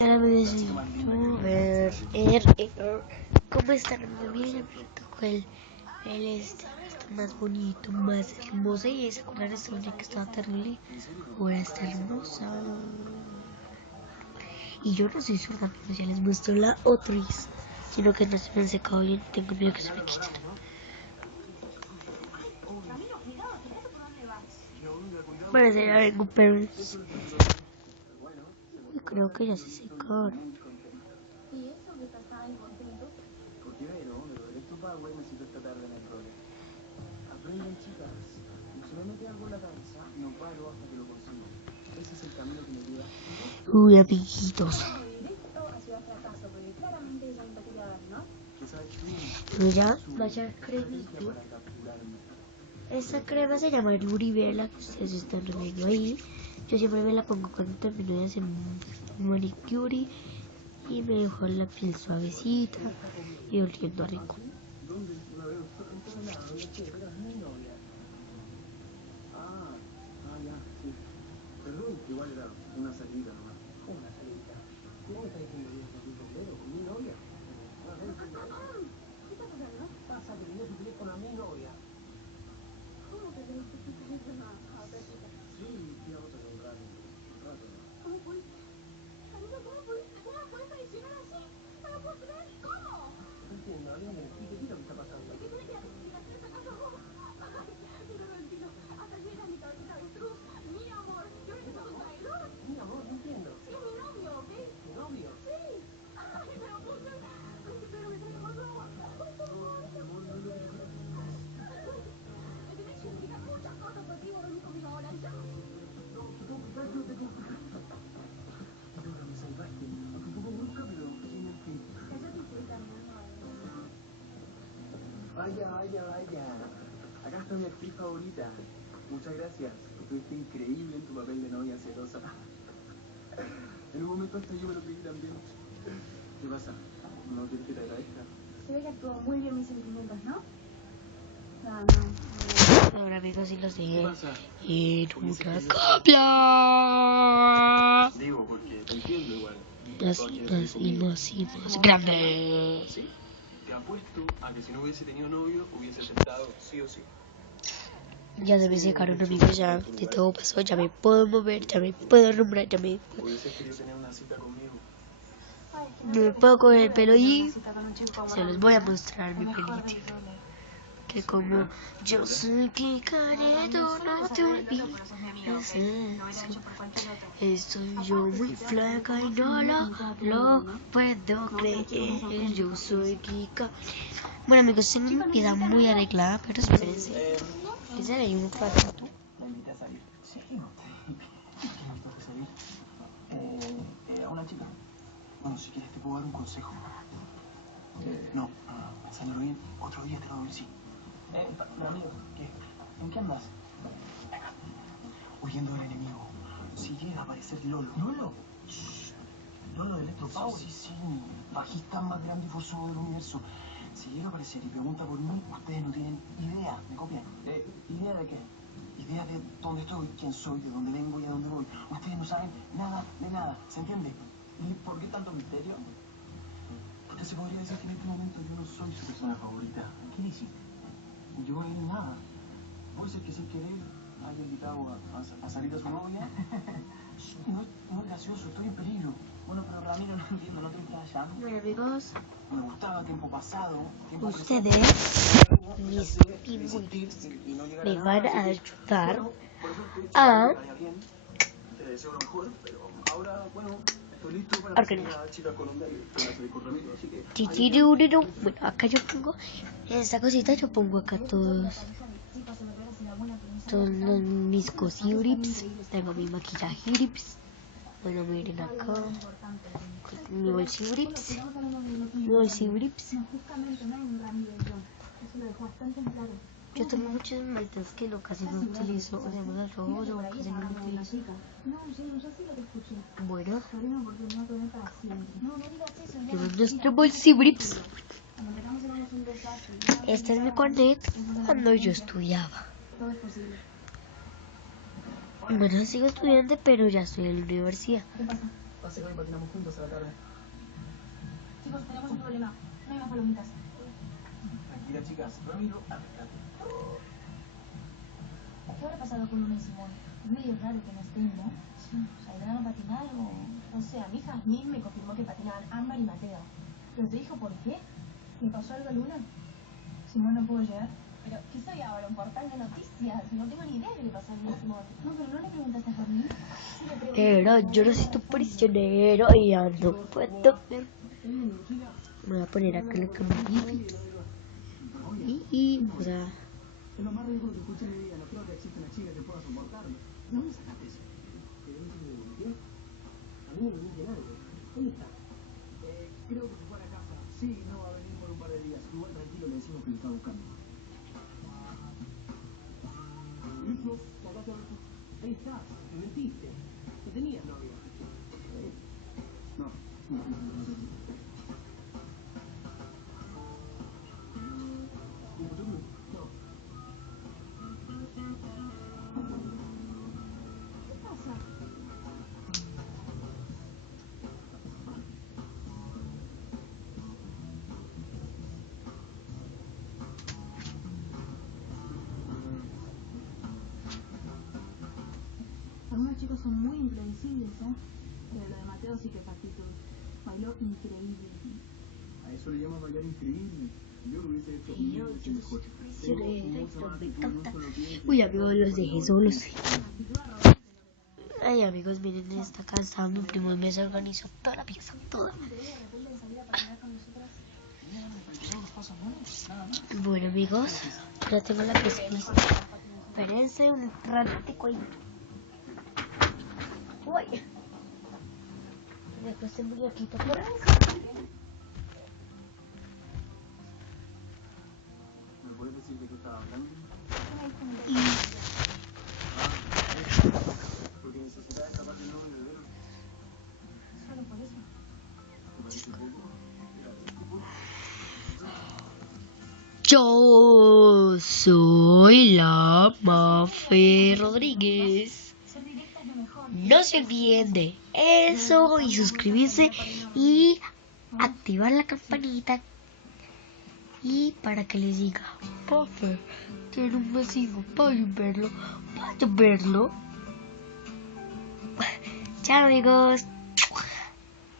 Hola, ¿cómo están? Muy bien, me tocó el está más bonito, más hermoso. Y se acuerdan de esta muñeca que estaba terrible, ahora está hermosa. Y yo no soy sorda, pero ya les muestro la otriz, sino que no se me han secado bien, tengo miedo que se me quiten. Parece que vengo perros. Creo que ya se secaron. Aprendan, chicas. Se me mete algo en la cabeza, no paro hasta que lo consigo. Ese es el camino que me lleva. Uy, amiguitos. Mira, vaya cremita. Esta crema se llama Uribela, que ustedes están viendo ahí. Yo siempre me la pongo cuando termino de hacer manicure y me dejo la piel suavecita y oliendo rico. Ya, sí. Perdón, igual era una salida nomás. ¿Cómo una salida? ¿Cómo me está diciendo bien con tu sombrero? ¿Con mi novia? ¿Qué está pasando? Pasa que le dio su teléfono a mi novia. ¿Cómo que le diste tu teléfono a otra chica? Sí, fui a otra un rato. ¿Cómo pudiste? Camilo, ¿cómo puedes traicionar así? No lo puedo creer. ¿Cómo? No entiendo, alguien que me explique qué es lo que está pasando. ¿De qué tiene que dar explicaciones acaso vos? Ay, mira, tranquilo. Hasta ayer era mi cabecita de avestruz. Mi amor, ¿y ahora que sos un traidor? Mi amor, no entiendo. Sí, es mi novio, ¿ok? ¿Tu novio? Sí. Ay, me lo puse. Ay, pero me trae más agua. Por favor. Mi amor, no es lo que tú crees. Me tenés que explicar muchas cosas a ti, vos venís conmigo ahora ya. No, no te puedo explicar. Laura, me salvaste. Aunque un poco brusca, pero sin mentir. Cállate y suéltame, Vaya, vaya, vaya. Acá está mi actriz favorita. Muchas gracias. Estuviste increíble en tu papel de novia celosa. En un momento hasta yo me lo creí también. ¿Qué pasa? ¿No quieres que te agradezca? Se ve que actuó muy bien mis sentimientos, ¿no? No. Ahora amigos, y los dejé pasa? en una copia. Digo, porque te entiendo igual. Más grande. ¿Sí? Te apuesto a que si no hubiese tenido novio, hubiese aceptado sí o sí. Ya se me secaron amigos, ya de todo pasó, ya me puedo mover, ya me puedo alumbrar, ya me... Hubiese querido tener una cita conmigo. No me puedo coger el pelo y se los voy a mostrar mi pelito. Que como yo soy picareto, no te olvides. Estoy yo muy flaca y no lo puedo creer. Yo soy pica. Bueno amigos, tengo mi vida muy arreglada, pero espérense. ¿Qué será? ¿Hay un rato? La invité a salir. Sí, ¿Qué invitaste a salir? A una chica. Bueno, si quieres te puedo dar un consejo. No, pensándolo bien, otro día te lo doy, sí. Pero amigo, ¿qué? ¿En qué andas? Venga, huyendo del enemigo. Si llega a aparecer Lolo. ¿Lolo? Shh. ¿Lolo de Electro Power? Sí, sí, bajista más grande y forzudo del universo. Si llega a aparecer y pregunta por mí, ustedes no tienen idea, ¿me copian? ¿Idea de qué? Idea de dónde estoy, quién soy, de dónde vengo y a dónde voy. Ustedes no saben nada de nada, ¿se entiende? ¿Y por qué tanto misterio? Porque se podría decir que en este momento yo no soy su persona favorita. ¿Qué le hiciste? Yo él nada. Puede ser que sin querer haya invitado a salir a su novia. No es gracioso, estoy en peligro. Bueno, pero Ramiro, no entiendo, no te estás hallando. Bueno amigos, Me gustaba tiempo pasado, tiempo ustedes, mis pingüinos, me van a ayudar a te deseo lo mejor, pero ahora, bueno, estoy listo para organizar. la chica Colombia y voy a salir con Ramiro, así que... Bueno, acá yo pongo esta cosita, yo pongo acá todos mis cosibrips, tengo mi maquillaje grips. Bueno, miren acá mi bolsibrips, Yo tengo muchos esmaltes que no casi no utilizo, o sea, no las robo, yo casi no lo utilizo. Bueno, tenemos nuestro bolsibrips. Este es mi cuaderno cuando yo estudiaba. Bueno, sigo estudiante, pero ya estoy en la universidad. Pase que hoy patinamos juntos a la tarde. Chicos, tenemos un problema. No hay más palomitas. Tranquila, chicas. Ramiro, al rescate. ¿Qué habrá pasado con Luna y Simón? Es medio raro que no estén, ¿no? Sí. ¿Saldrán a patinar o...? No sé, a mi Jazmín me confirmó que patinaban Ámbar y Mateo. ¿Pero te dijo por qué? ¿Le pasó algo a Luna? ¿Simón no pudo llegar? Pero, ¿qué soy ahora? ¿Un portal de noticias? No tengo ni idea de qué le pasó a Luna y Simón. No, pero ¿no le preguntaste a Jazmín? Sí, le pregunté. Pero yo no soy tu prisionero y ando puedo ver. Me voy a poner acá la camarita. Y vamos a... Es lo más ridículo que escuché en mi vida. No creo que exista una chica que pueda soportarlo. ¿De dónde sacaste eso? ¿Que no se me mintió? A mí no me mintió nadie. ¿Dónde está? Creo que se fue a la casa. Sí, no va a venir por un par de días. Igual tranquilo, le decimos que lo está buscando. Listo, sacaste a... Ahí estás, me mentiste. No tenías novia. No. Algunos chicos son muy impredecibles, ¿eh? Pero lo de Mateo sí que es actitud. Bailó increíble. A eso le llaman bailar increíble. Yo lo hubiese hecho Y yo mil veces soy mejor. prisionera y me encanta. Uy, amigos, los dejé solos. Ay, amigos, miren, está cansado mi primo y me desorganizó toda la pieza, toda. Bueno, amigos, ya tengo la pieza lista. Espérense un ratico ahí. Uy, dejo este muñequito por ahí. ¿Me puedes decir de qué estaba hablando? Porque necesitaba escapar del novio de Vero. Solo por eso. ¿Te parece poco? Yo soy la Mafe Rodríguez. Ser directa es lo mejor. No se olviden de eso y suscribirse y activar la campanita. Y para que les diga, Mafe, tiene un vecino, vayan a verlo, vayan a verlo. Chao, amigos.